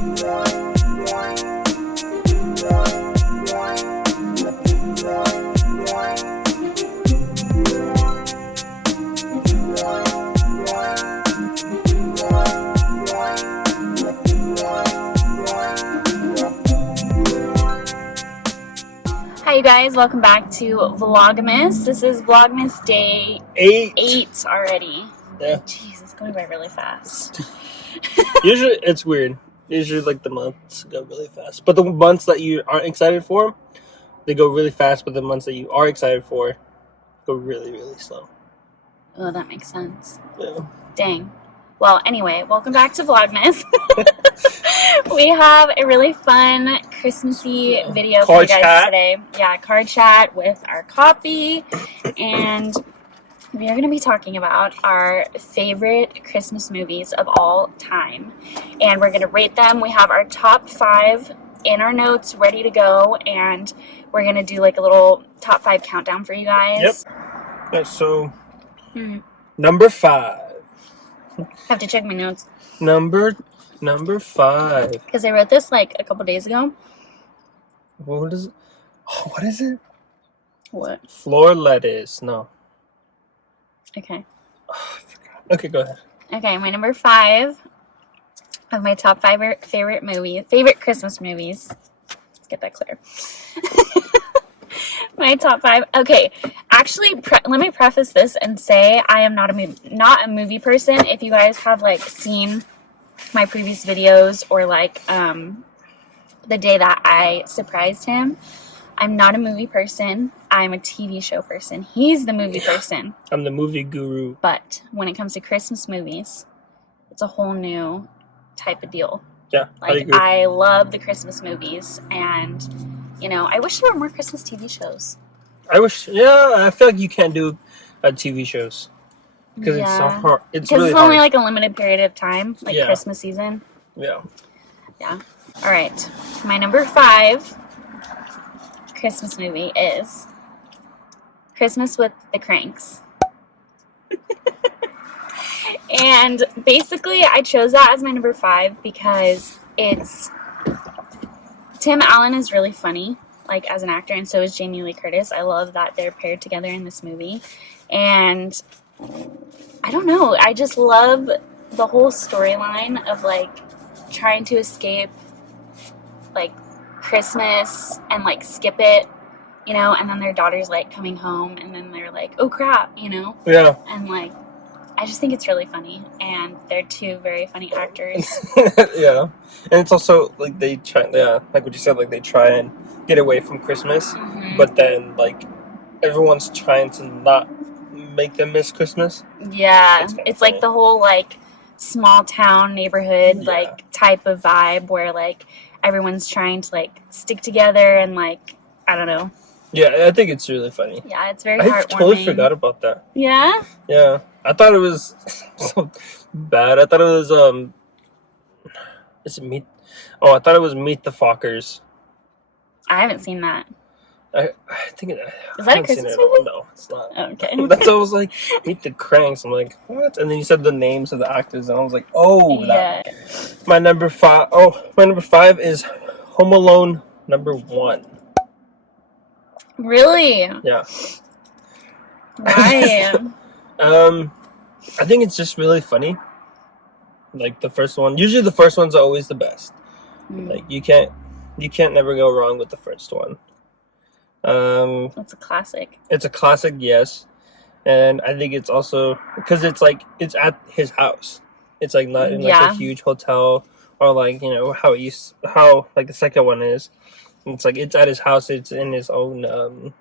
Hi you guys, welcome back to VLOGMAS. This is VLOGMAS day 8 already. Yeah. Jeez, it's going by really fast. Usually, it's weird. Usually, like, the months go really fast. But the months that you aren't excited for, they go really fast. But the months that you are excited for go really, really slow. Oh, that makes sense. Yeah. Dang. Well, anyway, welcome back to VLOGMAS. We have a really fun Christmassy video for you guys today. Yeah, card chat with our coffee. And we are going to be talking about our favorite Christmas movies of all time. And we're going to rate them. We have our top 5 in our notes ready to go. And we're going to do like a little top 5 countdown for you guys. Yep. Yeah, so, number 5. I have to check my notes. Number 5. Because I wrote this like a couple days ago. What is it? Oh, what is it? What? Floor lettuce. No. Okay. Oh, I forgot. Okay, go ahead. Okay, my number 5 of my top 5 favorite Christmas movies. Let's get that clear. My top 5. Okay, actually, let me preface this and say I am not a movie person. If you guys have like seen my previous videos or like the day that I surprised him, I'm not a movie person. I'm a TV show person. He's the movie person. I'm the movie guru. But when it comes to Christmas movies, it's a whole new type of deal. Yeah, like I love the Christmas movies, and you know, I wish there were more Christmas TV shows. I feel like you can't do TV shows because it's so hard. It's really only hard. Like a limited period of time, like Christmas season. Yeah. Yeah. All right. My number 5 Christmas movie is Christmas with the Cranks. And basically, I chose that as my number 5 because Tim Allen is really funny, like as an actor, and so is Jamie Lee Curtis. I love that they're paired together in this movie. And I don't know, I just love the whole storyline of like trying to escape like Christmas and like skip it, you know, and then their daughter's like coming home and then they're like, oh crap, you know? Yeah. And like, I just think it's really funny, and they're 2 very funny actors. Yeah. And it's also like they try, like what you said, like they try and get away from Christmas, but then like everyone's trying to not make them miss Christmas. Yeah. It's like the whole like small town neighborhood like type of vibe where like everyone's trying to like stick together and like, I don't know. Yeah, I think it's really funny. Yeah, it's very heartwarming. I totally forgot about that. Yeah? Yeah. I thought it was so bad. I thought it was is it Meet? Oh, I thought it was Meet the Fockers. I haven't seen that. I think is that a Christmas movie? No, it's not. Oh, okay. That's what I was like, Meet the Cranks. I'm like, what? And then you said the names of the actors, and I was like, oh, yeah. My number 5. Oh, my number 5 is Home Alone number 1. Really? Yeah. Why? I think it's just really funny. Like the first one. Usually the first one's always the best. Like you can't never go wrong with the first one. It's a classic. It's a classic, yes. And I think it's also because it's like it's at his house. It's like not in like a huge hotel or like, you know, how like the second one is. It's like it's at his house. It's in his own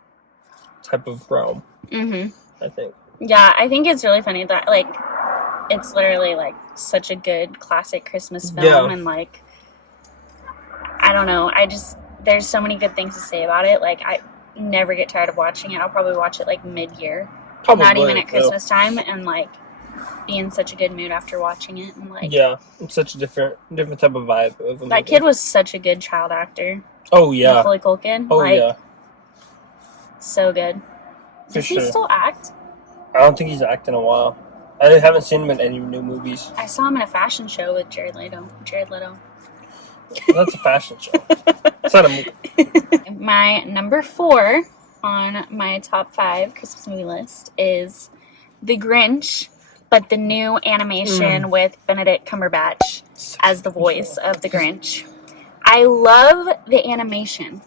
type of realm. I think. Yeah, I think it's really funny that like it's literally like such a good classic Christmas film, and like I don't know, there's so many good things to say about it. Like I never get tired of watching it. I'll probably watch it like mid-year, not even at Christmas time, and like be in such a good mood after watching it. And like it's such a different type of vibe of a movie. That kid was such a good child actor. Oh yeah, Macaulay Culkin. Oh yeah, so good. Does he still act? I don't think he's acted in a while. I haven't seen him in any new movies. I saw him in a fashion show with Jared Leto. That's a fashion show. It's not a movie. My number 4 on my top 5 Christmas movie list is The Grinch, but the new animation with Benedict Cumberbatch as the voice of the Grinch. I love the animation.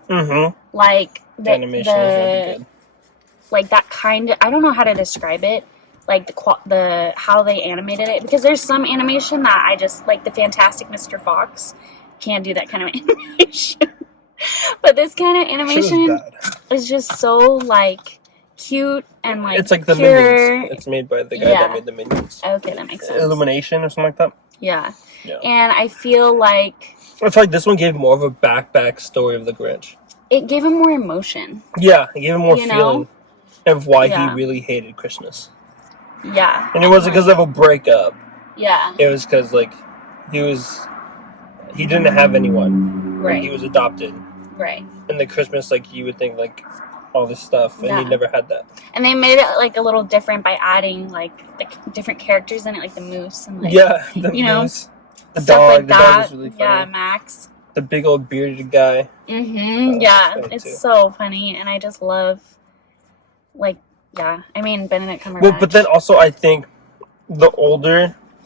Like the animation is really good. Like that kind of, I don't know how to describe it. Like the how they animated it, because there's some animation that I just like. The Fantastic Mr. Fox can't do that kind of animation. But this kind of animation is just so like cute and like it's like the pure. Minions. It's made by the guy that made the Minions. Okay, that makes sense. Illumination or something like that. Yeah. And I feel like this one gave more of a back story of the Grinch. It gave him more emotion. Yeah, it gave him more feeling of why he really hated Christmas. Yeah. And it wasn't because of a breakup. Yeah. It was because like he didn't have anyone. Right. He was adopted. Right. And the Christmas, like, you would think, like, all this stuff, and he never had that. And they made it, like, a little different by adding, like different characters in it, like the moose and, like, the moose. The dog. Like the dog was really funny. Yeah, Max. The big old bearded guy. Yeah, it's so funny, and I just love, like, I mean, Benedict Cumberbatch. Well, but then also, I think the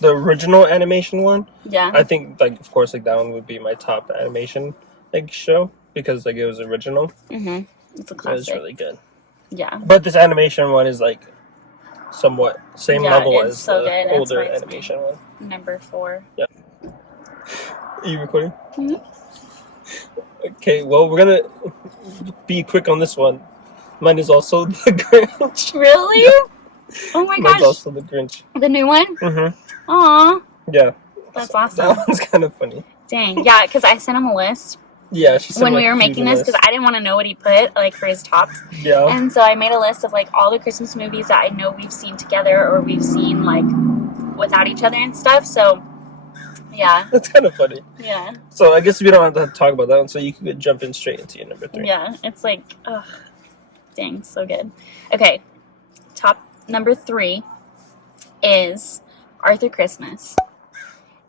original animation one, I think, like, of course, like, that one would be my top animation, like, show, because, like, it was original. It's a classic. It was really good. Yeah. But this animation one is, like, somewhat same level as so the good. older animation one. Number 4. Yeah. Are you recording? Okay, well, we're gonna be quick on this one. Mine is also the Grinch. Really? Yeah. Oh my gosh. Mine's also the Grinch. The new one? Aw. Yeah. That's awesome. That one's kind of funny. Dang. Yeah, because I sent him a list. Yeah, she said when we were making this, because I didn't want to know what he put, like, for his tops. Yeah. And so I made a list of, like, all the Christmas movies that I know we've seen together or we've seen, like, without each other and stuff. So, yeah. That's kind of funny. Yeah. So I guess we don't have to talk about that one, so you can jump in straight into your number 3. Yeah, it's like, ugh. Dang, so good. Okay, number 3 is Arthur Christmas.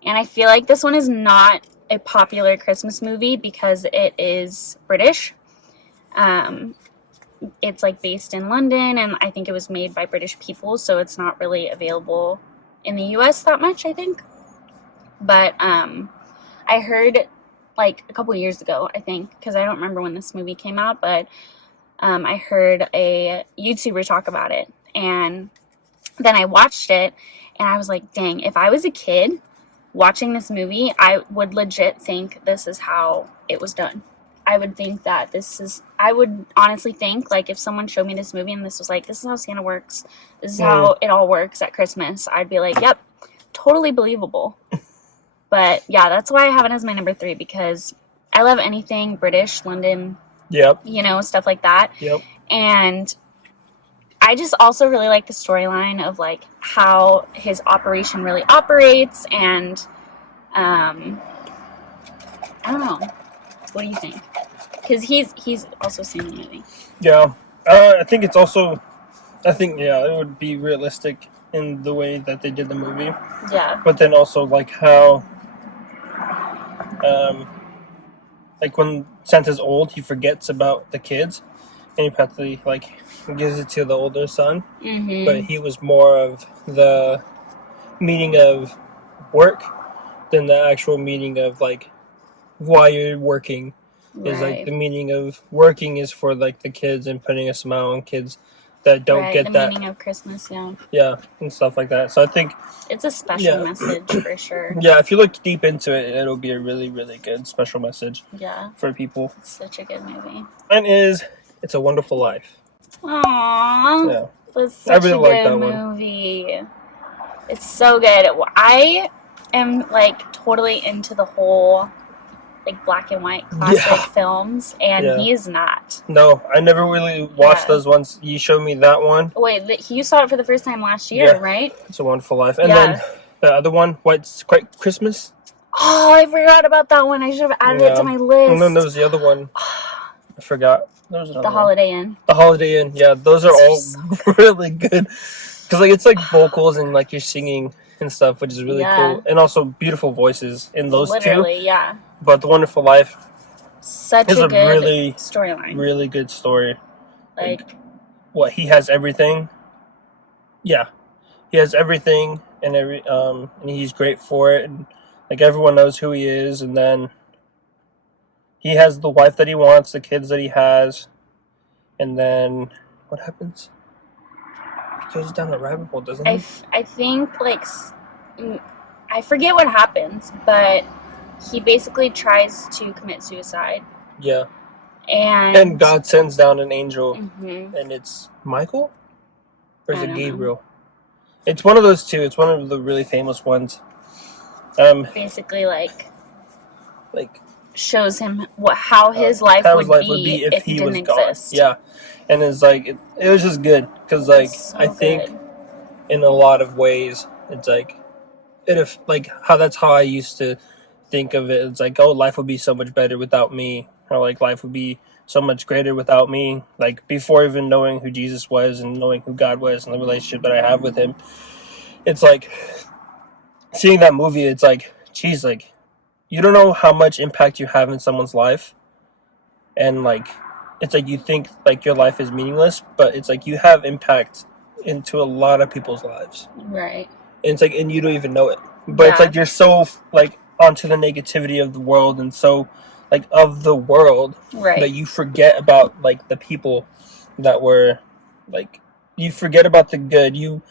And I feel like this one is not a popular Christmas movie because it is British. It's like based in London, and I think it was made by British people, so it's not really available in the US that much, I think. But I heard like a couple years ago, I think, because I don't remember when this movie came out, but I heard a YouTuber talk about it, and then I watched it, and I was like, dang, if I was a kid watching this movie, I would legit think this is how it was done. I would think that I would honestly think, like, if someone showed me this movie and this was like, this is how Santa works, this is how it all works at Christmas, I'd be like, yep, totally believable. But yeah, that's why I have it as my number 3, because I love anything British, London, you know, stuff like that. And I just also really like the storyline of, like, how his operation really operates, and I don't know. What do you think? Because he's also seen the movie. Yeah, I think it's also, it would be realistic in the way that they did the movie. Yeah. But then also, like, how, like, when Santa's old, he forgets about the kids, and he practically, like, gives it to the older son. But he was more of the meaning of work than the actual meaning of, like, why you're working. Is like the meaning of working is for, like, the kids and putting a smile on kids that don't get that. The meaning of Christmas, yeah, and stuff like that. So I think it's a special message for sure. Yeah, if you look deep into it, it'll be a really, really good special message. Yeah, for people. It's such a good movie. Mine is It's a Wonderful Life. Aww, yeah, that's such a good movie. It's so good. I am, like, totally into the whole, like, black and white classic films, and he is not. No, I never really watched those ones. You showed me that one. Wait, you saw it for the first time last year, right? It's a Wonderful Life. And then the other one, White Christmas. Oh, I forgot about that one. I should have added it to my list. And then there was the other one. I forgot. There was The Holiday Inn. The Holiday Inn. Yeah, those are all really good. Because, like, it's like vocals and, like, you're singing and stuff, which is really cool. And also beautiful voices in those two. Literally, yeah. But The Wonderful Life such is a a good really storyline. really good story. Like what he has everything. Yeah, he has everything, and and he's great for it, and like everyone knows who he is, and then he has the wife that he wants, the kids that he has, and then what happens? He goes down a rabbit hole, doesn't he? I think like I forget what happens, but he basically tries to commit suicide. Yeah. And God sends down an angel, mm-hmm. and it's Michael, or is it Gabriel? Know. It's one of those two. It's one of the really famous ones. Basically, like shows him how his life would be if he didn't exist. Yeah, and it's like it was just good because like so I think in a lot of ways it's like like that's how I used to think of it. It's like, oh, life would be so much better without me, or like life would be so much greater without me. Like before even knowing who Jesus was and knowing who God was and the relationship that I have with him, it's like seeing that movie. It's like, geez, like you don't know how much impact you have in someone's life, and like it's like you think like your life is meaningless, but it's like you have impact into a lot of people's lives, right? And it's like, and you don't even know it, but it's like you're so like onto the negativity of the world, and so like of the world, right, that you forget about like the people that were like, you forget about the good, you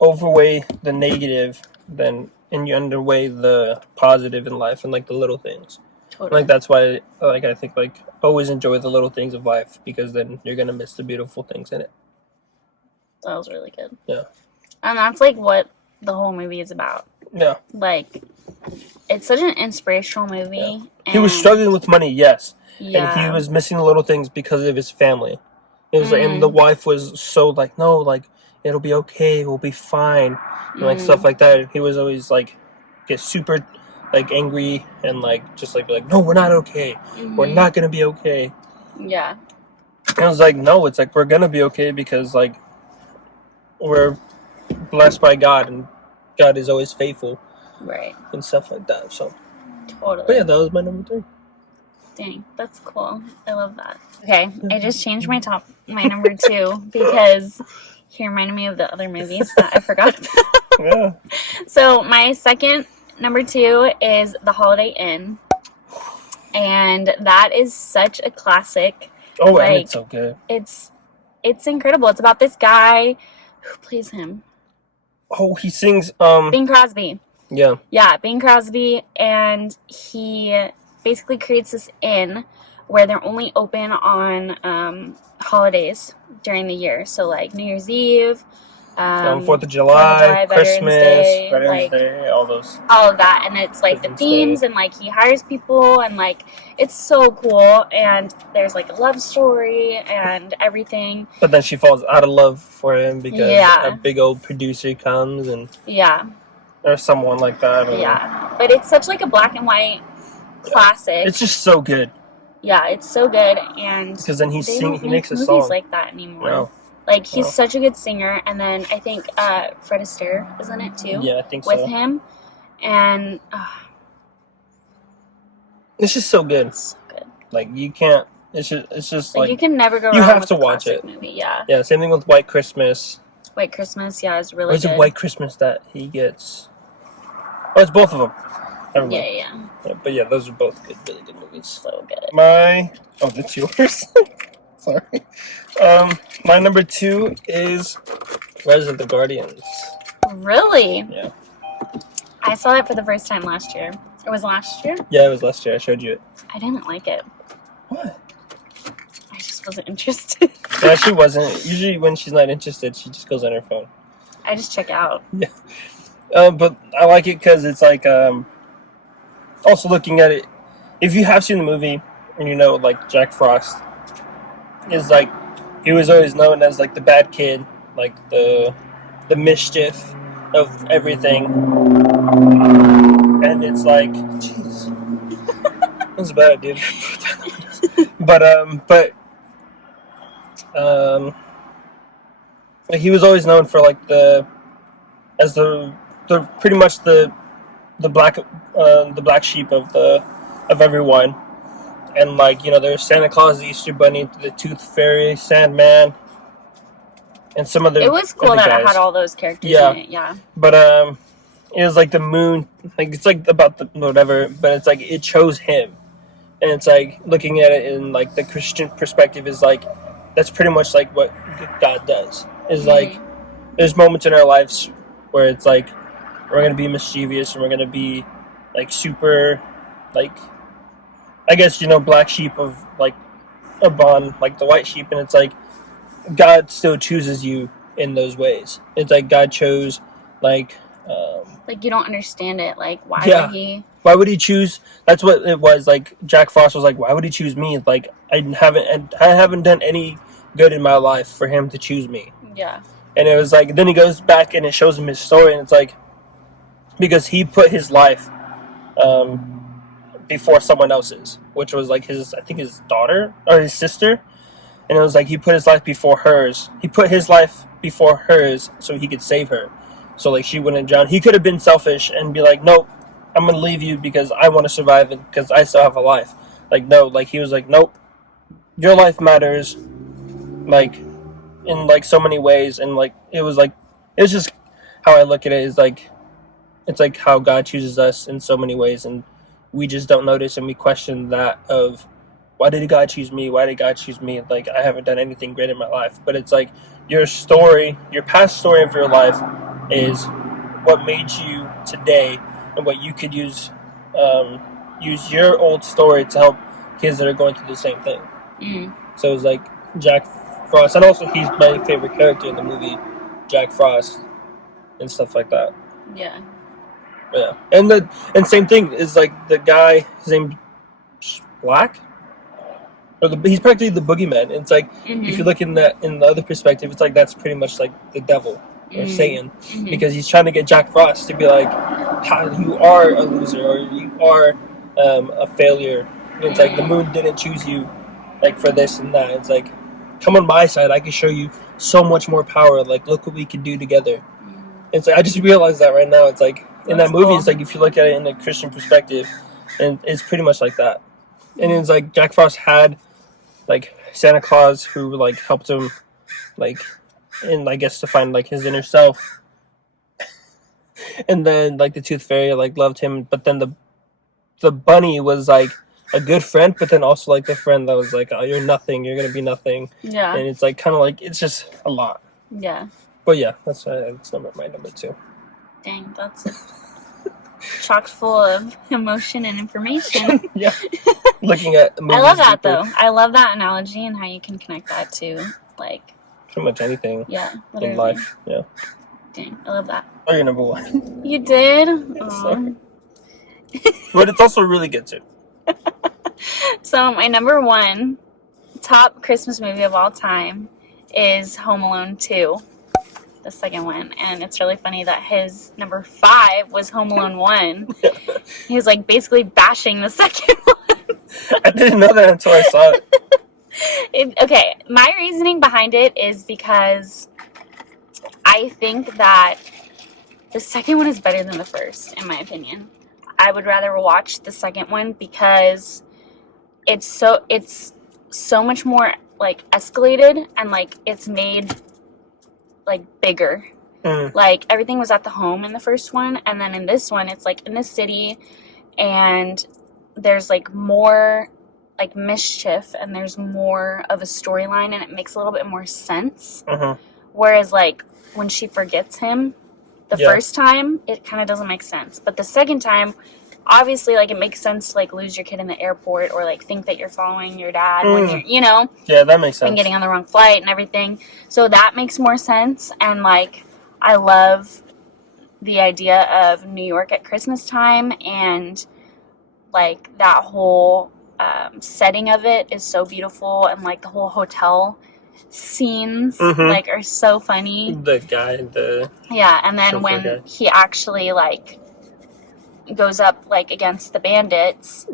overweigh the negative, then and you underweigh the positive in life and like the little things. Totally. Like that's why like I think like always enjoy the little things of life, because then you're gonna miss the beautiful things in it. That was really good. Yeah. And that's like what the whole movie is about. Yeah. Like it's such an inspirational movie. Yeah. He was struggling with money, yes. Yeah. And he was missing the little things because of his family. It was like, and the wife was so like, no, like it'll be okay, we'll be fine, and like stuff like that. And he was always like get super like angry and like just like no, we're not okay. We're not gonna be okay. Yeah. And I was like, no, it's like we're gonna be okay because like we're blessed by God, and God is always faithful. Right. And stuff like that. So totally. But yeah, that was my number 3. Dang, that's cool. I love that. Okay, I just changed my number 2 because he reminded me of the other movies that I forgot about. Yeah. So my second number 2 is The Holiday Inn, and that is such a classic. Oh, like, and it's so good. It's incredible. It's about this guy who plays him. Oh, he sings Bing Crosby. Yeah. Yeah, Bing Crosby, and he basically creates this inn where they're only open on holidays during the year. So like New Year's Eve, 4th of July, Christmas, Veterans Day, all of that. And it's like the themes and like he hires people and like it's so cool, and there's like a love story and everything. But then she falls out of love for him because a big old producer comes and or someone like that. But it's such like a black and white classic. It's just so good. Yeah, it's so good, and because then he makes a movies song like that anymore. No. Like he's such a good singer, and then I think Fred Astaire is in it too. Yeah, I think with him, and it's just so good. It's so good. Like you can't. It's just like you can never go wrong. You have with to watch it. Movie. Yeah. Yeah. Same thing with White Christmas. White Christmas, yeah, is really. Or is it White Christmas that he gets? Oh, it's both of them. Yeah. But yeah, those are both good, really good movies. So good. That's yours. Sorry. My number 2 is Rise of the Guardians. Really? Yeah. I saw it for the first time last year. It was last year? Yeah, it was last year. I showed you it. I didn't like it. What? I just wasn't interested. Yeah, she wasn't. Usually when she's not interested, she just goes on her phone. I just check out. Yeah. But I like it because it's like, also looking at it, if you have seen the movie, and you know, like, Jack Frost is like, he was always known as like the bad kid, like the mischief of everything. And it's like, jeez. That's bad, dude. But like he was always known for like pretty much the the black sheep of everyone. And like, you know, there's Santa Claus, the Easter Bunny, the Tooth Fairy, Sandman, and some other. It was cool other that guys. it had all those characters in it. Yeah. But it was like the moon, like it's like about the whatever, but it's like it chose him, and it's like looking at it in like the Christian perspective is like that's pretty much like what God does. Is like there's moments in our lives where it's like we're gonna be mischievous and we're gonna be like super, like I guess, you know, black sheep of like upon like the white sheep, and it's like God still chooses you in those ways. It's like God chose like you don't understand it. Like why would he? Why would he choose? That's what it was. Like Jack Frost was like, why would he choose me? Like I haven't done any good in my life for him to choose me. Yeah. And it was like then he goes back and it shows him his story, and it's like because he put his life before someone else's, which was like I think his daughter or his sister, and it was like he put his life before hers. He put his life before hers so he could save her, so like she wouldn't drown. He could have been selfish and be like, nope, I'm gonna leave you because I want to survive and because I still have a life. Like no, like he was like, nope, your life matters, like in like so many ways, and like it's just how I look at it is like it's like how God chooses us in so many ways, and we just don't notice, and we question that of why did God choose me? Why did God choose me? Like I haven't done anything great in my life. But it's like your story, your past story of your life is what made you today, and what you could use your old story to help kids that are going through the same thing. So it was like Jack Frost, and also he's my favorite character in the movie, Jack Frost, and stuff like that. Yeah. Yeah, and same thing is like the guy, his name Black, or he's practically the boogeyman. It's like if you look in the other perspective, it's like that's pretty much like the devil or Satan, because he's trying to get Jack Frost to be like, you are a loser or you are a failure. And it's like the moon didn't choose you, like for this and that. It's like come on my side, I can show you so much more power. Like look what we can do together. It's like I just realized that right now. It's like. In that movie, it's like if you look at it in a Christian perspective, and it's pretty much like that. And it's like Jack Frost had like Santa Claus who like helped him, like, and I guess to find like his inner self. And then like the Tooth Fairy like loved him, but then the bunny was like a good friend, but then also like the friend that was like, oh, you're nothing, you're gonna be nothing. Yeah. And it's like kind of like it's just a lot. Yeah. But yeah, that's my number 2. Dang, that's chock full of emotion and information. Yeah. Looking at movies. I love that though. I love that analogy and how you can connect that to like pretty much anything. Yeah. Literally. In life. Yeah. Dang, I love that. Oh, you're number 1. You did? But it's also really good too. So my number 1 top Christmas movie of all time is Home Alone 2. The second one, and it's really funny that his number 5 was Home Alone 1. He was like basically bashing the second one. I didn't know that until I saw it. Okay, my reasoning behind it is because I think that the second one is better than the first, in my opinion. I would rather watch the second one because it's so much more like escalated, and like it's made like bigger. Like everything was at the home in the first one, and then in this one it's like in the city, and there's like more like mischief, and there's more of a storyline, and it makes a little bit more sense. Whereas like when she forgets him the first time, it kind of doesn't make sense, but the second time obviously like it makes sense to like lose your kid in the airport, or like think that you're following your dad when you're, you know, that makes sense, and getting on the wrong flight and everything. So that makes more sense. And like I love the idea of New York at Christmas time, and like that whole setting of it is so beautiful, and like the whole hotel scenes like are so funny. The guy, and then when he actually like goes up like against the bandits,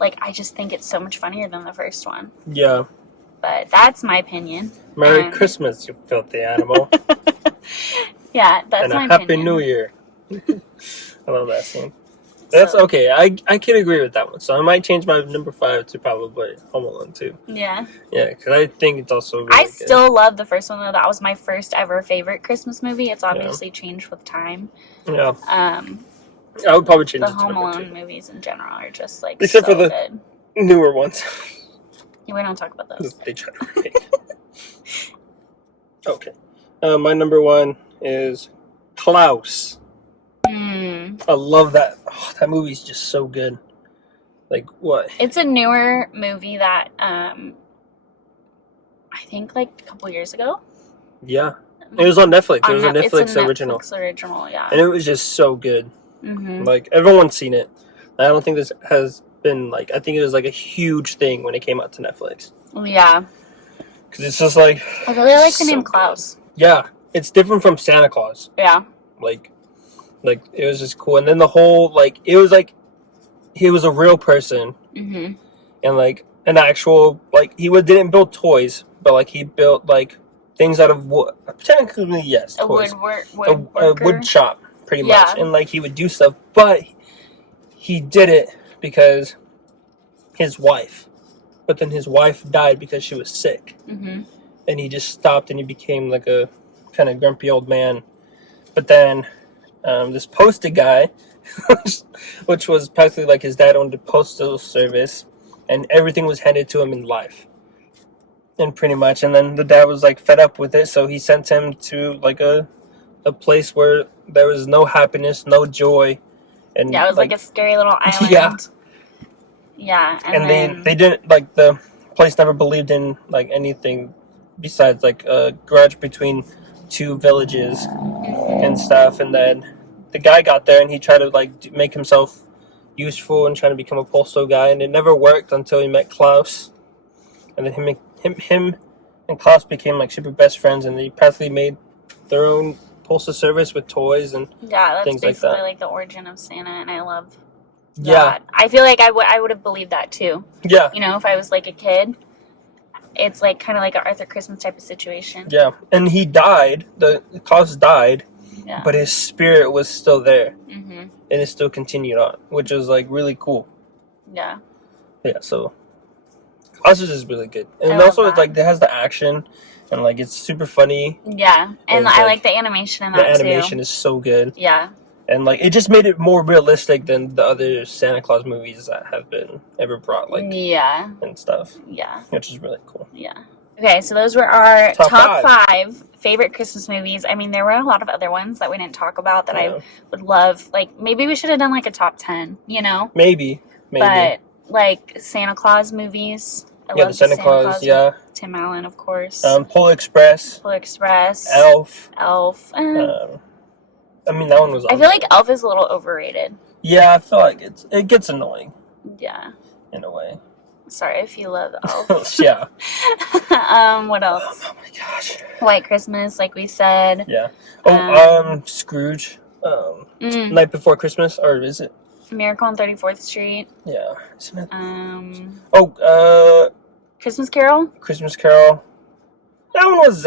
like I just think it's so much funnier than the first one. But that's my opinion. Merry Christmas, you filthy animal. That's my opinion. And a Happy New Year. I love that scene. That's so. okay. I can agree with that one. So I might change my number 5 to probably Home Alone 2. Yeah. Yeah, because I think it's also really I good. still love the first one though. That was my first ever favorite Christmas movie. It's obviously changed with time. Yeah. I would probably change the it to Home number Alone 2. movies in general are just like Except so for the good. newer ones. Yeah, we don't talk about those. They try to remake. Okay. My number 1 is Klaus. I love that. Oh, that movie's just so good. Like, what? It's a newer movie that I think like a couple years ago. Yeah. It was on Netflix. It was a Netflix original. Netflix original, yeah. And it was just so good. Mm-hmm. Like, everyone's seen it. I don't think this has been, like, I think it was, like, a huge thing when it came out to Netflix. Yeah. Because it's just, like... I really like the name Klaus. Good. Yeah. It's different from Santa Claus. Yeah. Like, it was just cool. And then the whole, like, it was, like, he was a real person. Mm-hmm. And, like, an actual, like, he didn't build toys, but, like, he built, like, things out of wood. Technically, yes, toys. A wood shop, pretty much. And, like, he would do stuff. But he did it because his wife. But then his wife died because she was sick. Mm-hmm. And he just stopped and he became, like, a kind of grumpy old man. But then this postal guy, which was practically like his dad owned a postal service, and everything was handed to him in life. And pretty much, and then the dad was like fed up with it, so he sent him to like a place where there was no happiness, no joy. And yeah, it was like a scary little island. Yeah. Yeah. And then they didn't, like, the place never believed in like anything besides like a grudge between two villages and stuff. And then the guy got there and he tried to like make himself useful and trying to become a postal guy, and it never worked until he met Klaus. And then him and Klaus became like super best friends, and they practically made their own postal service with toys and that's things basically like that. Like the origin of Santa, and I love that. Yeah. I feel like I would have believed that too. Yeah. You know, if I was like a kid, it's like kind of like an Arthur Christmas type of situation. Yeah. And he died. The Klaus died, yeah. but his spirit was still there. Mm-hmm. And it still continued on, which was like really cool. Yeah. Yeah, so Klaus is just really good. And also it's like it has the action and like it's super funny. Yeah. And I like the animation in that too. The animation is so good. Yeah. And like it just made it more realistic than the other Santa Claus movies that have been ever brought, like and stuff. Yeah. Which is really cool. Yeah. Okay, so those were our top five favorite Christmas movies. I mean, there were a lot of other ones that we didn't talk about that I would love. Like, maybe we should have done, like, a top 10, you know? Maybe. But, like, Santa Claus movies. I love the Santa Claus, with Tim Allen, of course. Polar Express. Elf. I mean, that one was awesome. I feel like Elf is a little overrated. Yeah, I feel like it gets annoying. Yeah. In a way. Sorry if you love Elf. Yeah. What else? Oh my gosh. White Christmas, like we said. Yeah. Scrooge. Night Before Christmas, or is it? Miracle on 34th Street. Yeah. Isn't it? Christmas Carol. Christmas Carol. That one was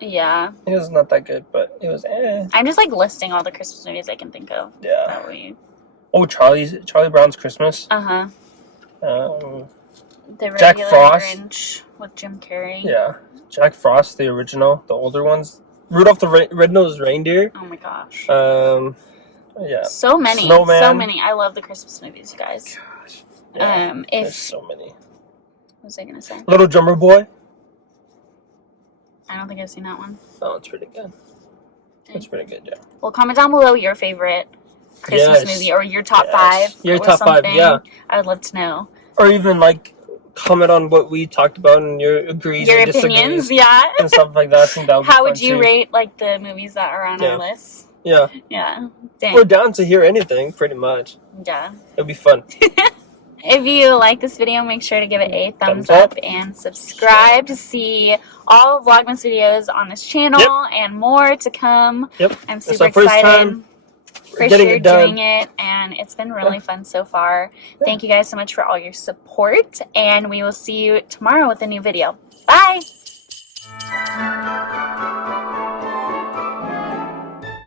Yeah. It was not that good, but it was I'm just like listing all the Christmas movies I can think of. Yeah. Charlie Brown's Christmas. Uh-huh. The Jack Frost. Grinch with Jim Carrey. Yeah. Jack Frost, the original, the older ones. Rudolph the Red-Nosed Reindeer. Oh my gosh. Yeah. So many. Snowman. So many. I love the Christmas movies, you guys. Gosh. Yeah. There's so many. What was I gonna say? Little Drummer Boy. I don't think I've seen that one. Oh, it's pretty good. It's pretty good, yeah. Well, comment down below your favorite Christmas movie or your top five. Your top five, yeah. I would love to know. Or even like comment on what we talked about and your agrees or opinions, and stuff like that. I think that would be How would fun you too. rate like the movies that are on our list? Yeah. Yeah. Dang. We're down to hear anything, pretty much. Yeah. It'll be fun. If you like this video, make sure to give it a thumbs up and subscribe to see all of Vlogmas videos on this channel and more to come. Yep. I'm super excited. First year doing it, and it's been really fun so far. Thank you guys so much for all your support, and we will see you tomorrow with a new video. Bye!